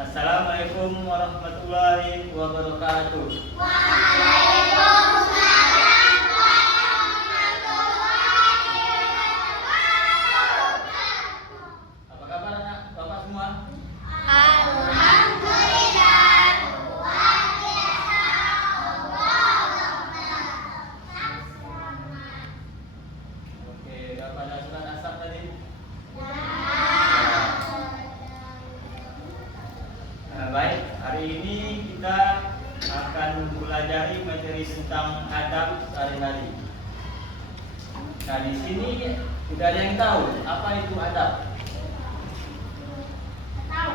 Assalamualaikum warahmatullahi wabarakatuh. Apa kabar anak bapak semua? Oke, udah pada surat asap tadi? Baik, hari ini kita akan mempelajari materi tentang adab sehari-hari. Nah, di sini udah ada yang tahu apa itu adab? Tahu.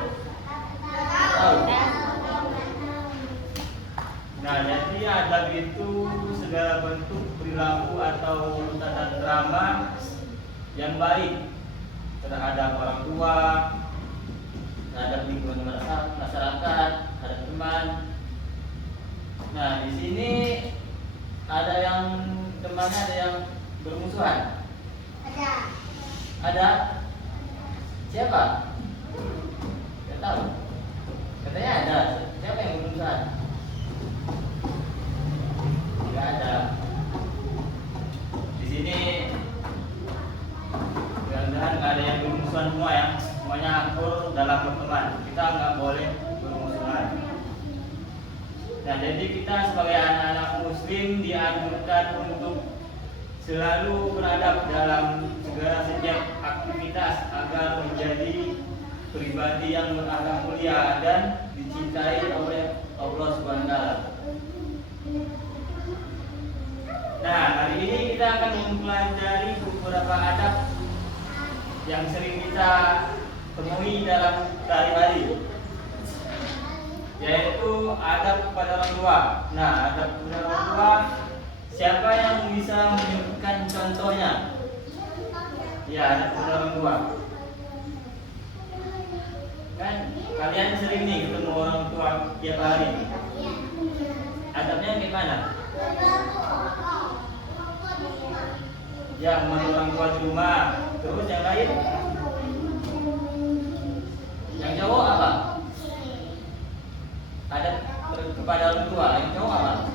Nah, jadi adab itu segala bentuk perilaku atau tata krama yang baik terhadap orang tua, terhadap lingkungan masyarakat, terhadap teman. Nah, di sini ada yang temannya ada yang bermusuhan. Ada? Siapa? Tidak tahu. Katanya ada. Siapa yang bermusuhan? Tidak ada. Di sini mudah-mudahan nggak ada yang bermusuhan semua ya. Semuanya akur dalam berteman. Kita nggak boleh bermusuhan. Nah, jadi kita sebagai anak-anak muslim dianjurkan untuk selalu beradab dalam segala setiap aktivitas agar menjadi pribadi yang berakhlak mulia dan dicintai oleh Allah Subhanahu wa taala. Nah, hari ini kita akan mempelajari beberapa adab yang sering kita temui dalam sehari-hari, yaitu adab kepada orang tua. Nah, adab kepada orang tua, siapa yang bisa menyebutkan contohnya? Ya, adab kepada orang tua. Kan kalian sering nih ketemu orang tua tiap hari. Adabnya gimana? Ya, memanggil orang tua di rumah. Terus yang lain? Yang cowok apa? Ada kepada orang tua. Yang cowok apa?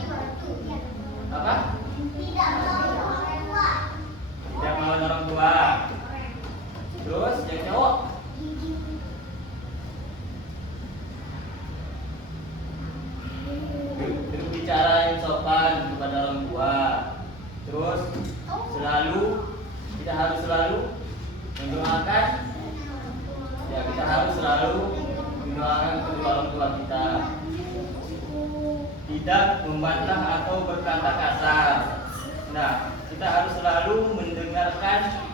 Apa? Tidak melawan orang tua. Terus yang cowok? Berbicara yang sopan kepada orang tua. Terus kita harus selalu mendoakan. Ya, kita harus selalu mendoakan kedua orang tua kita. Tidak membantah atau berkata kasar. Nah, kita harus selalu mendengarkan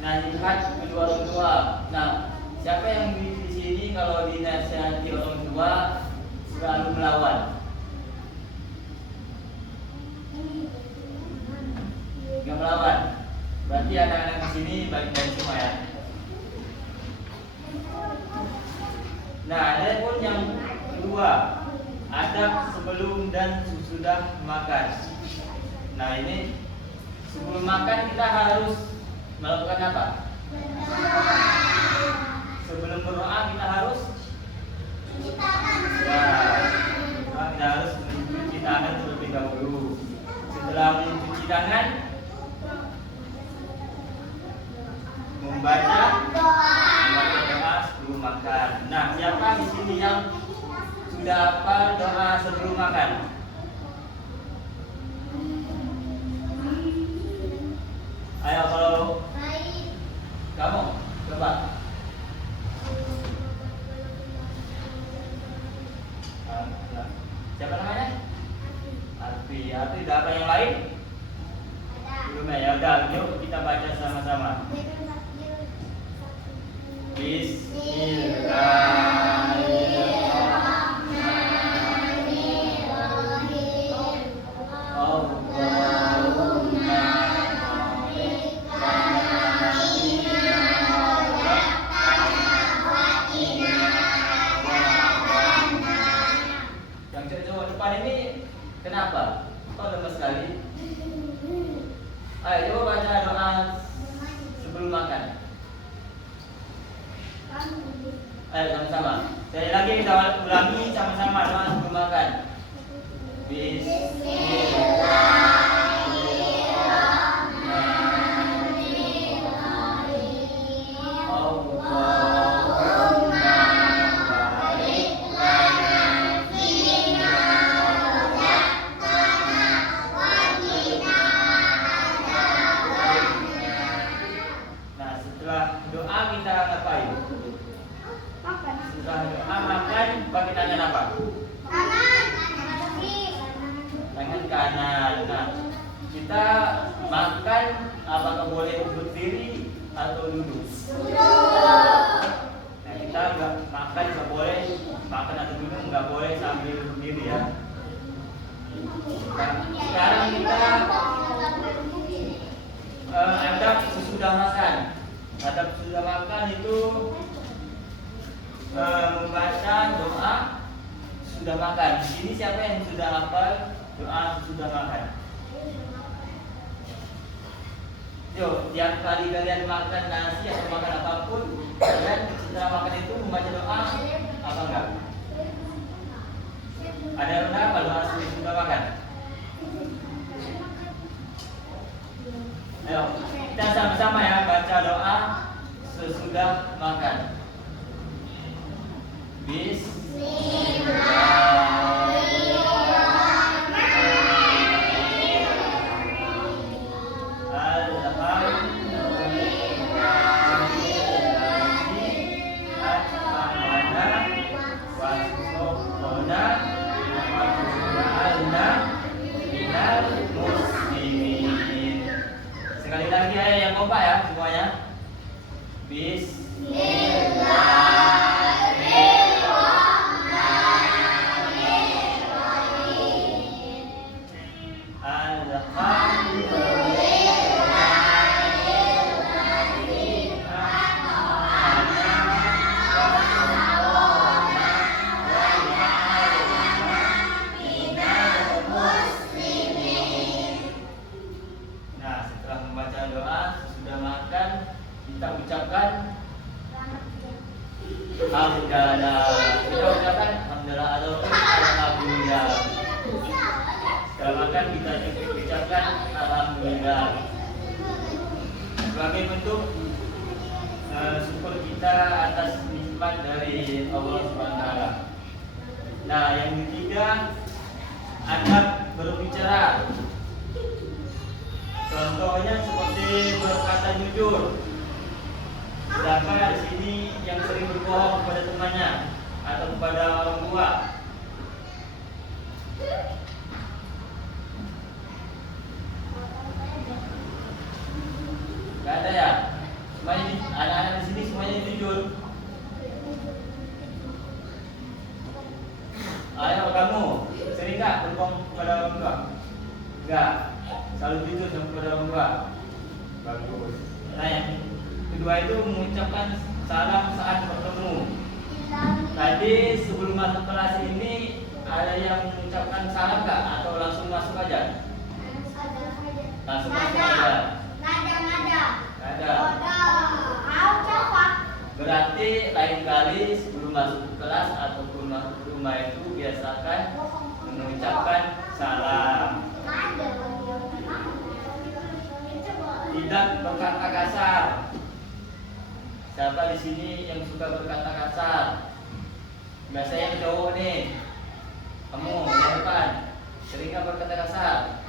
nasihat kedua orang tua. Nah, siapa yang di sini kalau dinasihati orang tua selalu melawan? Nggak melawan. Berarti anak-anak di sini baik-baik semua ya. Nah, ada pun yang kedua, adab sebelum dan sesudah makan. Nah, ini sebelum makan kita harus melakukan apa? Sebelum berdoa kita harus kita harus mencuci tangan terlebih dahulu. Setelah mencuci tangan, membaca doa sebelum makan. Nah, siapa di sini yang sudah hafal doa sebelum makan? Ayo, kalau kamu coba. Siapa namanya? Arfi. Arfi, ada apa yang lain? Belum ya. Udah, yuk kita baca sama-sama. Bismillahirrahmanirrahim. Allahumma barik lana fima razaqtana wa qina adzabannar. Yang cowok depan ini kenapa? Kok lemes sekali? Ayo sama-sama. Sekali lagi kita ulangi sama-sama doa sebelum makan. Nah, setelah doa kita ngapain? Setelah doa makan pakai tangan apa? Tangan kanan. Nah, kita makan apakah boleh berdiri atau duduk? Nah, kita nggak makan nggak boleh makan atau duduk, nggak boleh sambil berdiri ya. Nah, sekarang kita adab sesudah makan. Adab sesudah makan itu membaca doa sudah makan. Ini siapa yang sudah hafal doa sudah makan? Yo, tiap kali kalian makan nasi atau makan apapun, kalian setelah makan itu membaca doa apa enggak? Ada yang apa doa sudah makan? Ayo, kita sama-sama ya baca doa sesudah makan. Sekali lagi ayat yang kompak ya semuanya. Kita ucapkan alhamdulillah. Kita ucapkan alhamdulillah atau alhamdulillah. Setelah makan kita ucapkan alhamdulillah sebagai bentuk syukur kita atas nikmat dari Allah SWT. Nah, yang ketiga adab berbicara. Contohnya seperti berkata jujur. Siapa di sini yang sering berbohong kepada temannya atau kepada orang tua? Gak ada ya? Semuanya anak-anak di sini semuanya jujur. Ayo kamu sering nggak berbohong kepada orang tua? Enggak. Selalu jujur sama kepada orang tua. Bagus. Nah, yang kedua itu mengucapkan salam saat bertemu. Tadi sebelum masuk kelas ini ada yang mengucapkan salam nggak atau langsung masuk aja? Langsung masuk aja. Ada. Berarti lain kali sebelum masuk ke kelas ataupun masuk ke rumah itu biasakan mengucapkan salam. Tidak berkata kasar. Siapa di sini yang suka berkata kasar? Biasanya cowok nih. Kamu di depan sering nggak berkata kasar?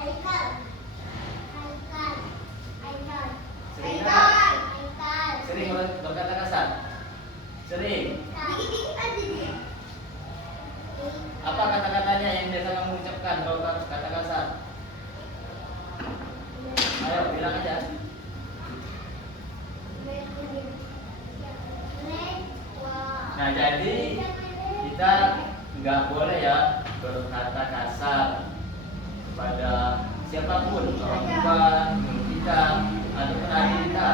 Sering nggak? Sering berkata kasar? Sering. Apa kata-katanya yang biasa kamu ucapkan kalau kata kasar? Ayo bilang aja. Nah, jadi kita nggak boleh ya berkata kasar kepada siapapun, orang tua kita ataupun adik kita.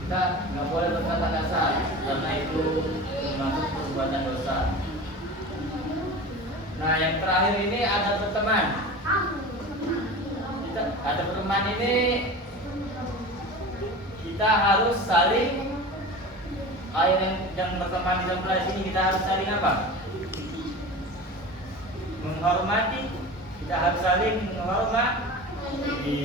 Kita nggak boleh berkata kasar karena itu termasuk perbuatan dosa. Nah, yang terakhir ini ada berteman. Ada berteman ini kita harus saling ayat yang pertama di sebelah sini kita harus saling apa? Menghormati. Kita harus saling menghormati.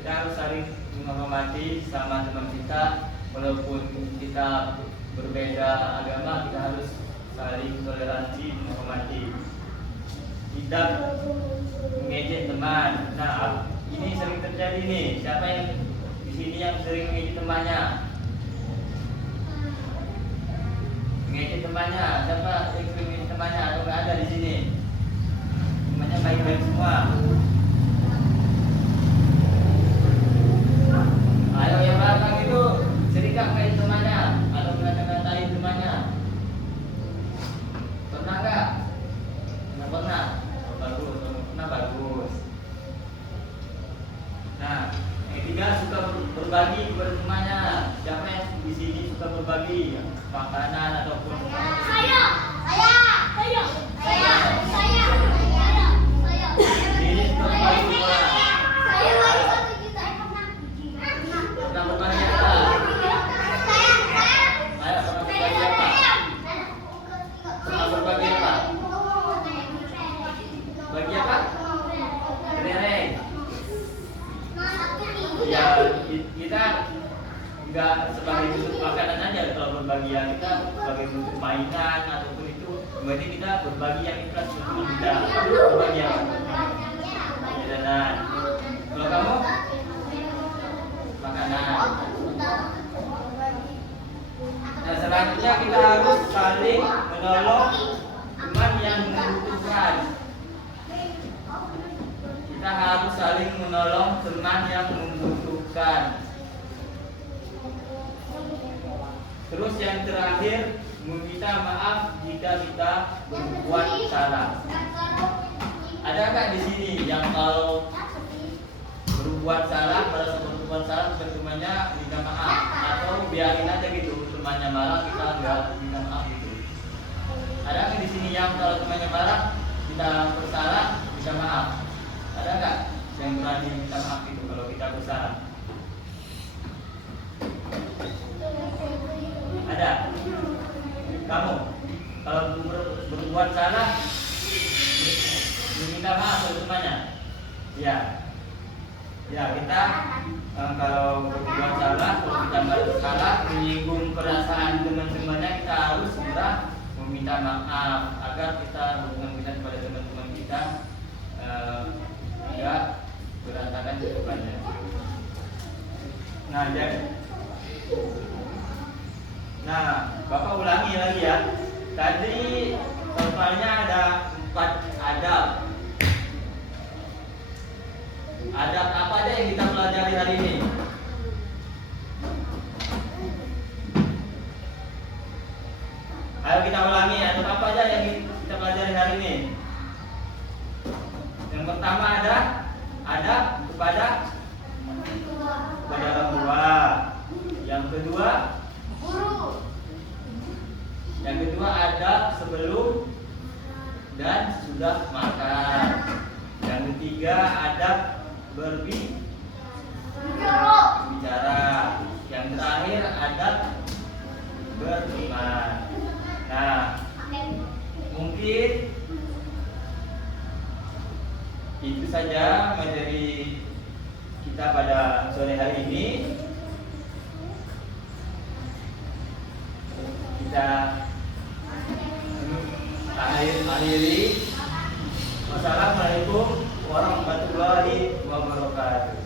Kita harus saling menghormati sama teman kita, walaupun kita berbeda agama, kita harus saling toleransi, menghormati. Tidak mengejek teman. Nah, ini sering terjadi nih. Siapa yang di sini yang sering mengejek temannya? Mengejek temannya. Siapa yang sering mengejek temannya? Atau nggak ada di sini? Temannya baik-baik semua. Ayo yang belakang itu sering nggak mengejek temannya? Atau ngata-ngatain temannya? Pernah nggak? Nggak pernah. Oh, bagus. Pernah bagus. Nah, yang ketiga suka berbagi kepada temannya. Siapa yang di sini suka berbagi makanan ataupun Saya. Ini suka berbagi semua. Pernah berbagi apa? Ayo, pernah berbagi apa? Pernah berbagi apa? Bagi apa? Kelereng. Ya, kita nggak sebagai bentuk makanan aja kalau berbagi, ya kita sebagai bentuk mainan ataupun itu, berarti kita berbagi yang ikhlas untuk teman kita. Berbagi apa? Jajanan. Kalau kamu? Makanan. Nah, selanjutnya kita harus saling menolong teman yang membutuhkan. Kita harus saling menolong teman yang membutuhkan. Terus yang terakhir, meminta maaf jika kita berbuat salah. Ada nggak di sini yang kalau berbuat salah, pada saat berbuat salah temannya minta maaf, atau biarin aja gitu temannya marah kita nggak minta maaf gitu? Ada nggak di sini yang kalau temannya marah kita bersalah minta maaf? Ada nggak yang berani minta maaf itu kalau kita bersalah? Ada? Kamu kalau berbuat salah meminta maaf ke temannya? Ya. Ya, kita kalau berbuat salah, kalau kita salah menyinggung perasaan teman-temannya, kita harus segera meminta maaf agar kita hubungan kita kepada teman-teman kita tidak berantakan ke depannya. Nah, Bapak ulangi lagi ya. Tadi totalnya ada 4 adab. Adab apa aja yang kita pelajari hari ini? Ayo kita ulangi, adab apa aja yang kita pelajari hari ini? Yang pertama ada adab kepada orang tua. Yang kedua Guru. Yang kedua adab sebelum dan sudah makan. Yang ketiga adab berbicara. Yang terakhir adab beriman. Nah, mungkin itu saja materi kita pada sore hari ini. Kita akhiri. Wassalamualaikum warahmatullahi wabarakatuh.